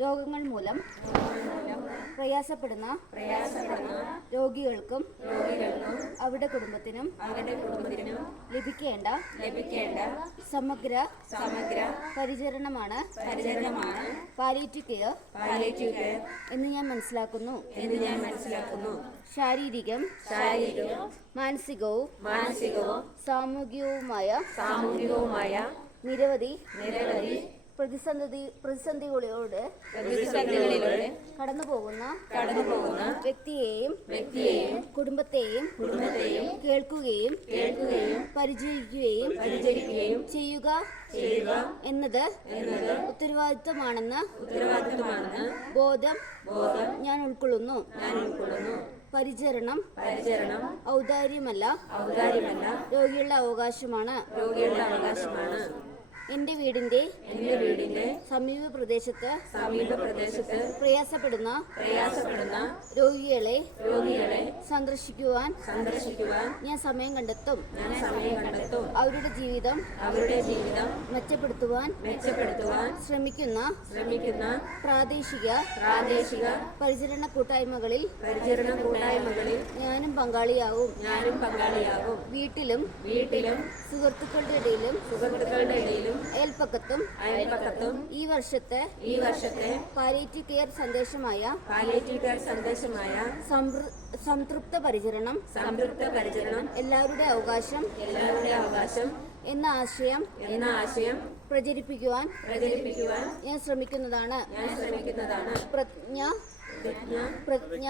രോഗങ്ങൾ മൂലം പ്രയാസപ്പെടുന്ന രോഗികൾക്കും അവരുടെ കുടുംബത്തിനും ലഭിക്കേണ്ട സമഗ്ര പരിചരണമാണ് പാലിയേറ്റീവ് കെയർ എന്ന് ഞാൻ മനസ്സിലാക്കുന്നു. ശാരീരികം, മാനസികവും സാമൂഹികവുമായ നിരവധി പ്രതിസന്ധികളിലൂടെ കടന്നുപോകുന്ന വ്യക്തിയെയും കുടുംബത്തെയും കേൾക്കുകയും പരിചരിക്കുകയും ചെയ്യുക എന്നത് ഉത്തരവാദിത്വമാണെന്ന് ബോധം ഞാൻ ഉൾക്കൊള്ളുന്നു. പരിചരണം ഔദാര്യമല്ല, രോഗികളുടെ അവകാശമാണ്. എന്റെ വീടിന്റെ സമീപ പ്രദേശത്ത് പ്രയാസപ്പെടുന്ന രോഗികളെ സന്ദർശിക്കുവാൻ ഞാൻ സമയം കണ്ടെത്തും. അവരുടെ ജീവിതം മെച്ചപ്പെടുത്തുവാൻ ശ്രമിക്കുന്ന പ്രാദേശിക പരിചരണ കൂട്ടായ്മകളിൽ ഞാനും പങ്കാളിയാവും. വീട്ടിലും സുഹൃത്തുക്കളുടെ ഇടയിലും അയൽപക്കത്തും ഈ വർഷത്തെ പാലിയേറ്റീവ് കെയർ സന്ദേശമായ സംതൃപ്ത പരിചരണം എല്ലാവരുടെ അവകാശം എന്ന ആശയം പ്രചരിപ്പിക്കുവാൻ ഞാൻ ശ്രമിക്കുന്നതാണ്. പ്രതിജ്ഞ.